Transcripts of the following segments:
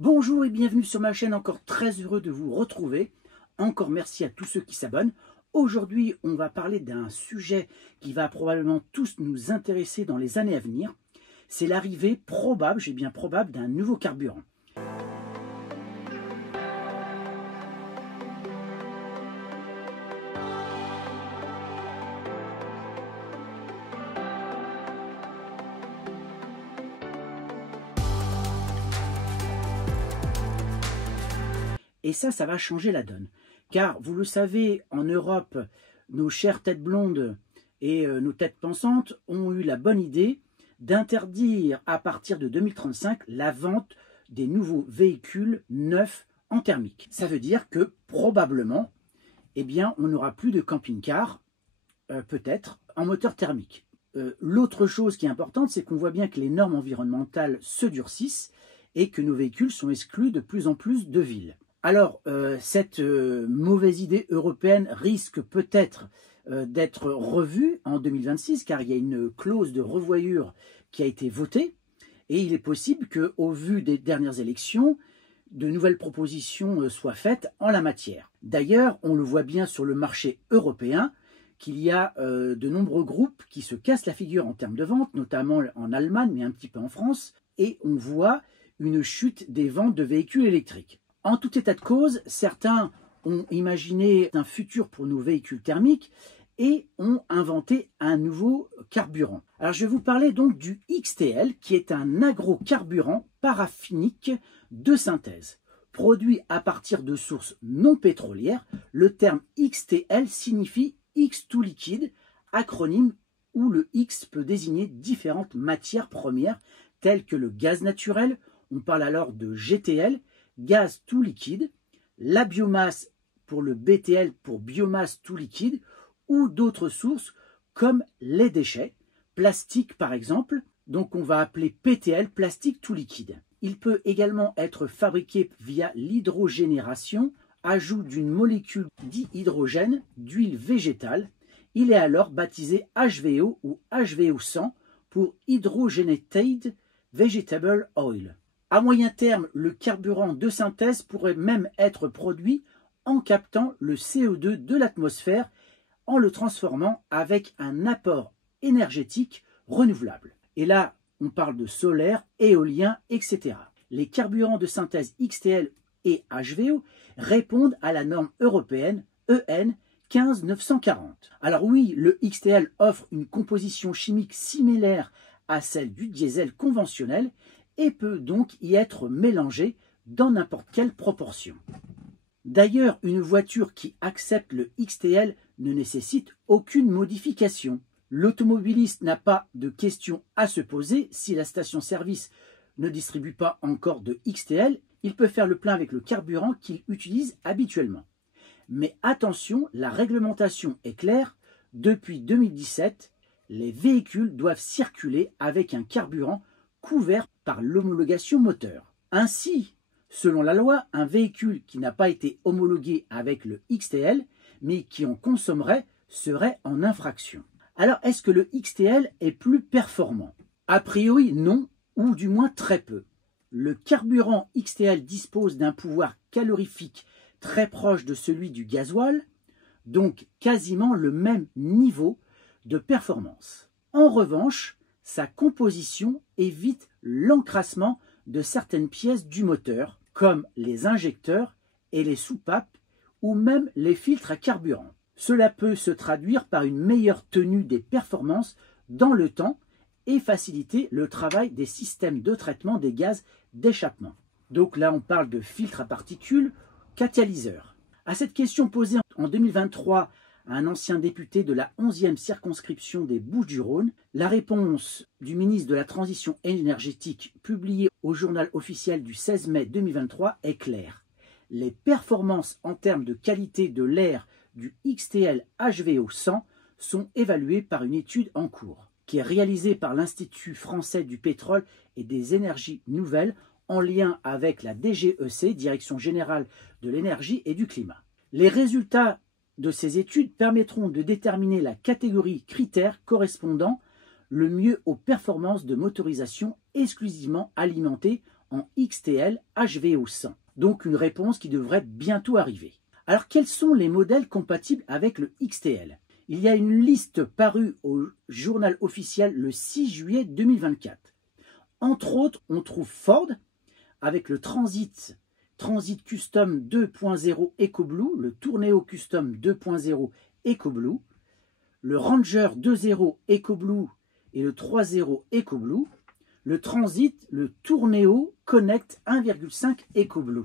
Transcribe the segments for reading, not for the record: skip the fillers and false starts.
Bonjour et bienvenue sur ma chaîne, encore très heureux de vous retrouver. Encore merci à tous ceux qui s'abonnent. Aujourd'hui, on va parler d'un sujet qui va probablement tous nous intéresser dans les années à venir. C'est l'arrivée probable, j'ai bien probable, d'un nouveau carburant. Et ça va changer la donne. Car, vous le savez, en Europe, nos chères têtes blondes et nos têtes pensantes ont eu la bonne idée d'interdire à partir de 2035 la vente des nouveaux véhicules neufs en thermique. Ça veut dire que, probablement, eh bien, on n'aura plus de camping-car, peut-être, en moteur thermique. L'autre chose qui est importante, c'est qu'on voit bien que les normes environnementales se durcissent et que nos véhicules sont exclus de plus en plus de villes. Alors, cette mauvaise idée européenne risque peut-être d'être revue en 2026, car il y a une clause de revoyure qui a été votée, et il est possible qu'au vu des dernières élections, de nouvelles propositions soient faites en la matière. D'ailleurs, on le voit bien sur le marché européen, qu'il y a de nombreux groupes qui se cassent la figure en termes de vente, notamment en Allemagne, mais un petit peu en France, et on voit une chute des ventes de véhicules électriques. En tout état de cause, certains ont imaginé un futur pour nos véhicules thermiques et ont inventé un nouveau carburant. Alors je vais vous parler donc du XTL, qui est un agrocarburant paraffinique de synthèse. Produit à partir de sources non pétrolières, le terme XTL signifie X2 liquide, acronyme où le X peut désigner différentes matières premières telles que le gaz naturel, on parle alors de GTL, gaz tout liquide, la biomasse pour le BTL pour biomasse tout liquide, ou d'autres sources comme les déchets, plastique par exemple, donc on va appeler PTL, plastique tout liquide. Il peut également être fabriqué via l'hydrogénération, ajout d'une molécule dihydrogène d'huile végétale. Il est alors baptisé HVO ou HVO100 pour Hydrogenated Vegetable Oil. À moyen terme, le carburant de synthèse pourrait même être produit en captant le CO2 de l'atmosphère en le transformant avec un apport énergétique renouvelable. Et là, on parle de solaire, éolien, etc. Les carburants de synthèse XTL et HVO répondent à la norme européenne EN 15940. Alors oui, le XTL offre une composition chimique similaire à celle du diesel conventionnel et peut donc y être mélangé dans n'importe quelle proportion. D'ailleurs, une voiture qui accepte le XTL ne nécessite aucune modification. L'automobiliste n'a pas de questions à se poser si la station-service ne distribue pas encore de XTL, il peut faire le plein avec le carburant qu'il utilise habituellement. Mais attention, la réglementation est claire, depuis 2017, les véhicules doivent circuler avec un carburant couvert par l'homologation moteur. Ainsi, selon la loi, un véhicule qui n'a pas été homologué avec le XTL, mais qui en consommerait, serait en infraction. Alors, est-ce que le XTL est plus performant? A priori, non, ou du moins très peu. Le carburant XTL dispose d'un pouvoir calorifique très proche de celui du gasoil, donc quasiment le même niveau de performance. En revanche, sa composition évite l'encrassement de certaines pièces du moteur, comme les injecteurs et les soupapes, ou même les filtres à carburant. Cela peut se traduire par une meilleure tenue des performances dans le temps et faciliter le travail des systèmes de traitement des gaz d'échappement. Donc là, on parle de filtres à particules, catalyseurs. À cette question posée en 2023 à un ancien député de la 11e circonscription des Bouches-du-Rhône, la réponse du ministre de la Transition énergétique publiée au journal officiel du 16 mai 2023 est claire. Les performances en termes de qualité de l'air du XTL HVO 100 sont évaluées par une étude en cours, qui est réalisée par l'Institut français du pétrole et des énergies nouvelles en lien avec la DGEC, Direction générale de l'énergie et du climat. Les résultats de ces études permettront de déterminer la catégorie critères correspondant le mieux aux performances de motorisation exclusivement alimentées en XTL HVO 100. Donc une réponse qui devrait bientôt arriver. Alors quels sont les modèles compatibles avec le XTL? Il y a une liste parue au journal officiel le 6 juillet 2024. Entre autres, on trouve Ford avec le Transit Custom 2.0 EcoBlue, le Tourneo Custom 2.0 EcoBlue, le Ranger 2.0 EcoBlue et le 3.0 EcoBlue, le Transit, le Tourneo Connect 1.5 EcoBlue.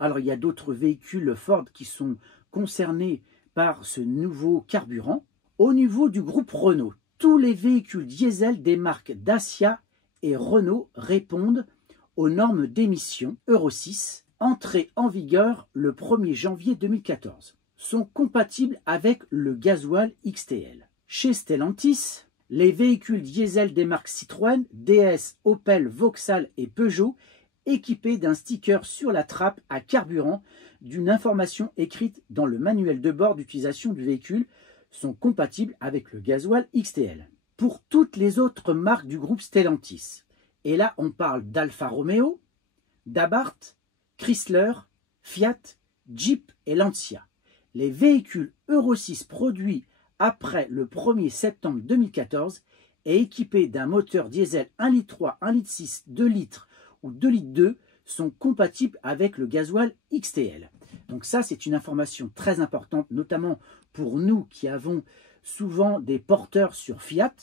Alors il y a d'autres véhicules Ford qui sont concernés par ce nouveau carburant. Au niveau du groupe Renault, tous les véhicules diesel des marques Dacia et Renault répondent aux normes d'émission Euro 6, entrées en vigueur le 1er janvier 2014, sont compatibles avec le gasoil XTL. Chez Stellantis, les véhicules diesel des marques Citroën, DS, Opel, Vauxhall et Peugeot, équipés d'un sticker sur la trappe à carburant d'une information écrite dans le manuel de bord d'utilisation du véhicule, sont compatibles avec le gasoil XTL. Pour toutes les autres marques du groupe Stellantis, et là on parle d'Alfa Romeo, d'Abarth, Chrysler, Fiat, Jeep et Lancia, les véhicules Euro 6 produits après le 1er septembre 2014 et équipés d'un moteur diesel 1,3 litre, 1,6 litre, 2 litres ou 2 litres 2 sont compatibles avec le gasoil XTL. Donc ça, c'est une information très importante, notamment pour nous qui avons souvent des porteurs sur Fiat.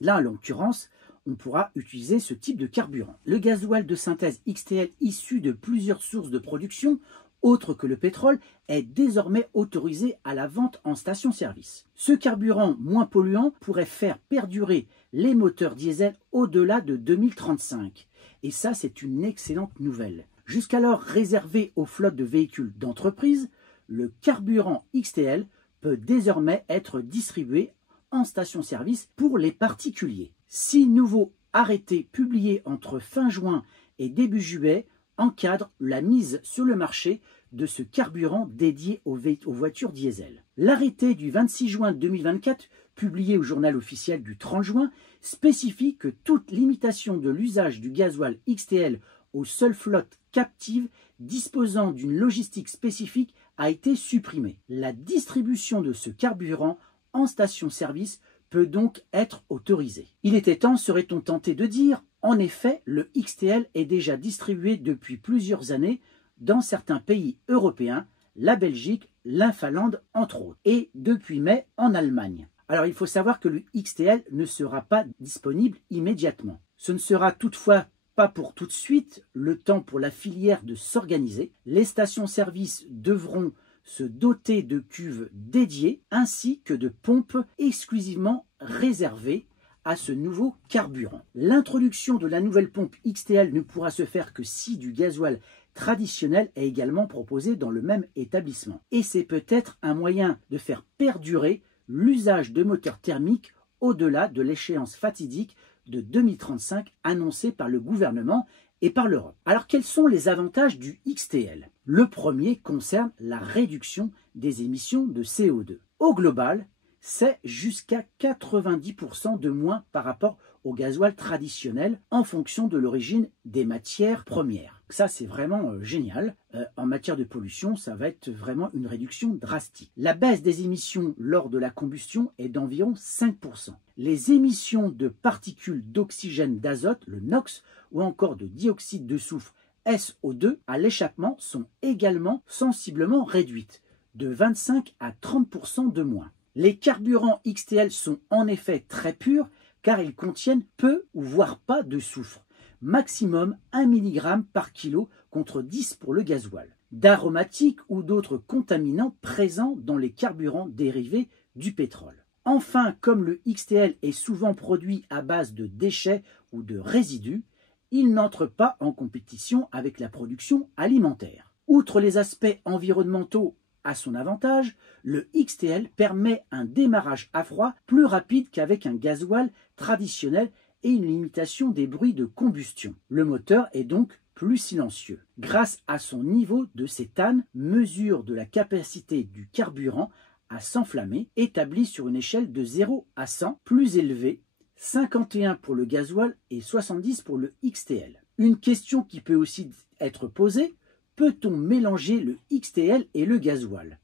Là, en l'occurrence, on pourra utiliser ce type de carburant. Le gasoil de synthèse XTL issu de plusieurs sources de production, autres que le pétrole, est désormais autorisé à la vente en station-service. Ce carburant moins polluant pourrait faire perdurer les moteurs diesel au-delà de 2035. Et ça, c'est une excellente nouvelle. Jusqu'alors réservé aux flottes de véhicules d'entreprise, le carburant XTL peut désormais être distribué en station-service pour les particuliers. 6 nouveaux arrêtés publiés entre fin juin et début juillet encadrent la mise sur le marché de ce carburant dédié aux voitures diesel. L'arrêté du 26 juin 2024, publié au journal officiel du 30 juin, spécifie que toute limitation de l'usage du gasoil XTL aux seules flottes captives disposant d'une logistique spécifique a été supprimée. La distribution de ce carburant en station-service peut donc être autorisée. Il était temps, serait-on tenté de dire, en effet, le XTL est déjà distribué depuis plusieurs années dans certains pays européens, la Belgique, la Finlande entre autres, et depuis mai en Allemagne. Alors il faut savoir que le XTL ne sera pas disponible immédiatement. Ce ne sera toutefois pas pour tout de suite, le temps pour la filière de s'organiser. Les stations-service devront se doter de cuves dédiées ainsi que de pompes exclusivement réservées à ce nouveau carburant. L'introduction de la nouvelle pompe XTL ne pourra se faire que si du gasoil traditionnel est également proposé dans le même établissement. Et c'est peut-être un moyen de faire perdurer l'usage de moteurs thermiques au-delà de l'échéance fatidique de 2035 annoncée par le gouvernement et par l'Europe. Alors quels sont les avantages du XTL? Le premier concerne la réduction des émissions de CO2. Au global, c'est jusqu'à 90% de moins par rapport au gasoil traditionnel en fonction de l'origine des matières premières. Ça, c'est vraiment génial. En matière de pollution, ça va être vraiment une réduction drastique. La baisse des émissions lors de la combustion est d'environ 5%. Les émissions de particules d'oxygène d'azote, le NOx, ou encore de dioxyde de soufre, SO2, à l'échappement sont également sensiblement réduites, de 25 à 30% de moins. Les carburants XTL sont en effet très purs car ils contiennent peu ou voire pas de soufre, maximum 1 mg par kilo contre 10 pour le gasoil, d'aromatiques ou d'autres contaminants présents dans les carburants dérivés du pétrole. Enfin, comme le XTL est souvent produit à base de déchets ou de résidus, il n'entre pas en compétition avec la production alimentaire. Outre les aspects environnementaux à son avantage, le XTL permet un démarrage à froid plus rapide qu'avec un gasoil traditionnel et une limitation des bruits de combustion. Le moteur est donc plus silencieux. Grâce à son niveau de cétane, mesure de la capacité du carburant à s'enflammer, établi sur une échelle de 0 à 100, plus élevée, 51 pour le gasoil et 70 pour le XTL. Une question qui peut aussi être posée, peut-on mélanger le XTL et le gasoil?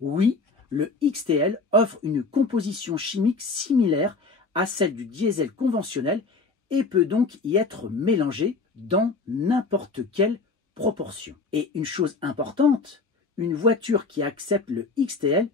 Oui, le XTL offre une composition chimique similaire à celle du diesel conventionnel et peut donc y être mélangé dans n'importe quelle proportion. Et une chose importante, une voiture qui accepte le XTL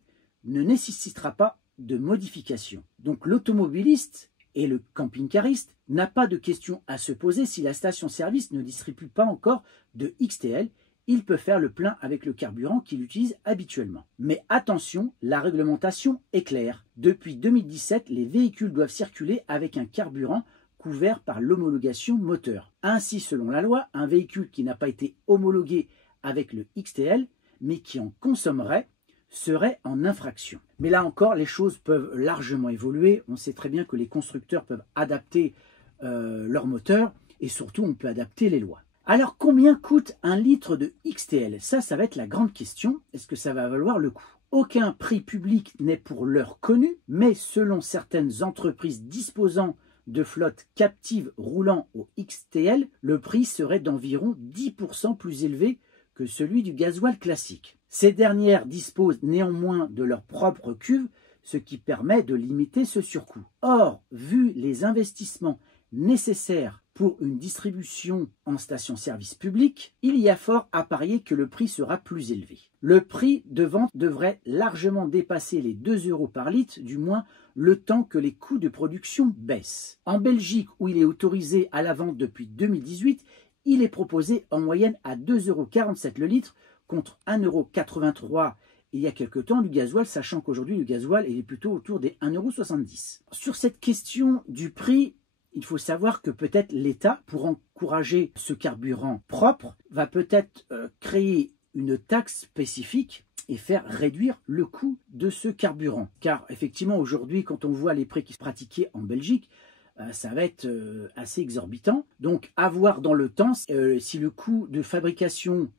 ne nécessitera pas de modification. Donc l'automobiliste et le camping-cariste n'a pas de question à se poser si la station-service ne distribue pas encore de XTL. Il peut faire le plein avec le carburant qu'il utilise habituellement. Mais attention, la réglementation est claire. Depuis 2017, les véhicules doivent circuler avec un carburant couvert par l'homologation moteur. Ainsi, selon la loi, un véhicule qui n'a pas été homologué avec le XTL, mais qui en consommerait, serait en infraction. Mais là encore, les choses peuvent largement évoluer. On sait très bien que les constructeurs peuvent adapter leur moteur et surtout, on peut adapter les lois. Alors, combien coûte un litre de XTL? Ça va être la grande question. Est-ce que ça va valoir le coup? Aucun prix public n'est pour l'heure connu, mais selon certaines entreprises disposant de flottes captives roulant au XTL, le prix serait d'environ 10% plus élevé que celui du gasoil classique. Ces dernières disposent néanmoins de leur propre cuve, ce qui permet de limiter ce surcoût. Or, vu les investissements nécessaires pour une distribution en station-service publique, il y a fort à parier que le prix sera plus élevé. Le prix de vente devrait largement dépasser les 2 € par litre, du moins le temps que les coûts de production baissent. En Belgique, où il est autorisé à la vente depuis 2018, il est proposé en moyenne à 2,47 € le litre contre 1,83 € il y a quelque temps du gasoil, sachant qu'aujourd'hui le gasoil est plutôt autour des 1,70 €. Sur cette question du prix, il faut savoir que peut-être l'État, pour encourager ce carburant propre, va peut-être créer une taxe spécifique et faire réduire le coût de ce carburant. Car effectivement, aujourd'hui, quand on voit les prix qui se pratiquaient en Belgique, ça va être assez exorbitant. Donc, à voir dans le temps si le coût de fabrication,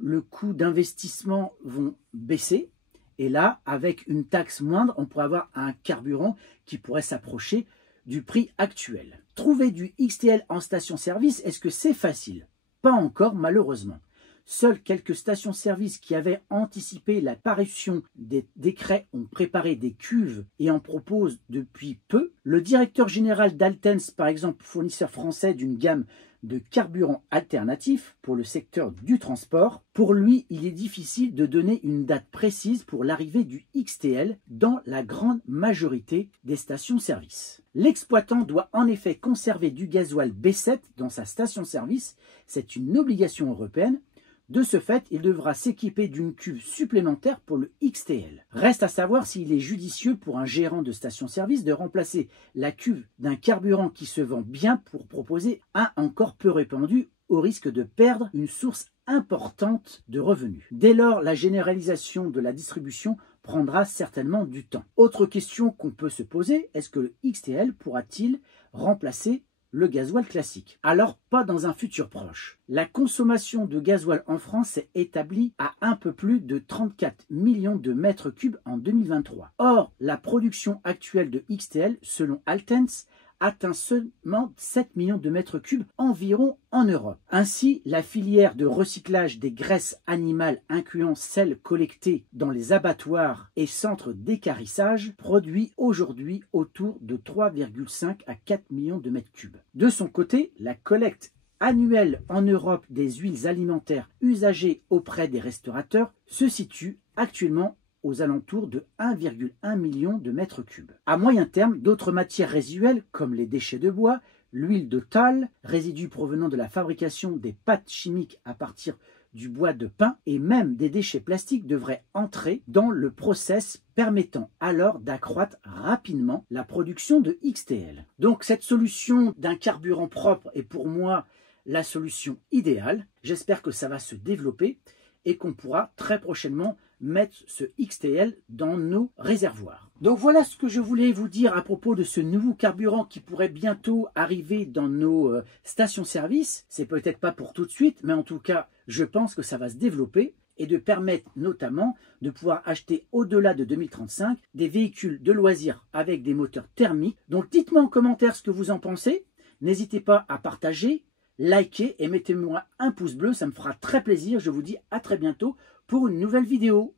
le coût d'investissement vont baisser. Et là, avec une taxe moindre, on pourrait avoir un carburant qui pourrait s'approcher du prix actuel. Trouver du XTL en station-service, est-ce que c'est facile? Pas encore, malheureusement. Seules quelques stations-service qui avaient anticipé la parution des décrets ont préparé des cuves et en proposent depuis peu. Le directeur général d'Altens, par exemple, fournisseur français d'une gamme de carburants alternatifs pour le secteur du transport, pour lui, il est difficile de donner une date précise pour l'arrivée du XTL dans la grande majorité des stations-service. L'exploitant doit en effet conserver du gasoil B7 dans sa station-service, c'est une obligation européenne. De ce fait, il devra s'équiper d'une cuve supplémentaire pour le XTL. Reste à savoir s'il est judicieux pour un gérant de station-service de remplacer la cuve d'un carburant qui se vend bien pour proposer un encore peu répandu au risque de perdre une source importante de revenus. Dès lors, la généralisation de la distribution prendra certainement du temps. Autre question qu'on peut se poser, est-ce que le XTL pourra-t-il remplacer le gasoil classique? Alors, pas dans un futur proche. La consommation de gasoil en France s'est établie à un peu plus de 34 millions de mètres cubes en 2023. Or, la production actuelle de XTL, selon Altens, atteint seulement 7 millions de mètres cubes environ en Europe. Ainsi, la filière de recyclage des graisses animales incluant celles collectées dans les abattoirs et centres d'équarrissage produit aujourd'hui autour de 3,5 à 4 millions de mètres cubes. De son côté, la collecte annuelle en Europe des huiles alimentaires usagées auprès des restaurateurs se situe actuellement aux alentours de 1,1 million de mètres cubes. À moyen terme, d'autres matières résiduelles comme les déchets de bois, l'huile de tôle, résidus provenant de la fabrication des pâtes chimiques à partir du bois de pin et même des déchets plastiques devraient entrer dans le process permettant alors d'accroître rapidement la production de XTL. Donc cette solution d'un carburant propre est pour moi la solution idéale. J'espère que ça va se développer et qu'on pourra très prochainement mettre ce XTL dans nos réservoirs. Donc voilà ce que je voulais vous dire à propos de ce nouveau carburant qui pourrait bientôt arriver dans nos stations-service. C'est peut-être pas pour tout de suite, mais en tout cas, je pense que ça va se développer et de permettre notamment de pouvoir acheter au-delà de 2035 des véhicules de loisirs avec des moteurs thermiques. Donc dites-moi en commentaire ce que vous en pensez. N'hésitez pas à partager, likez et mettez-moi un pouce bleu, ça me fera très plaisir. Je vous dis à très bientôt pour une nouvelle vidéo.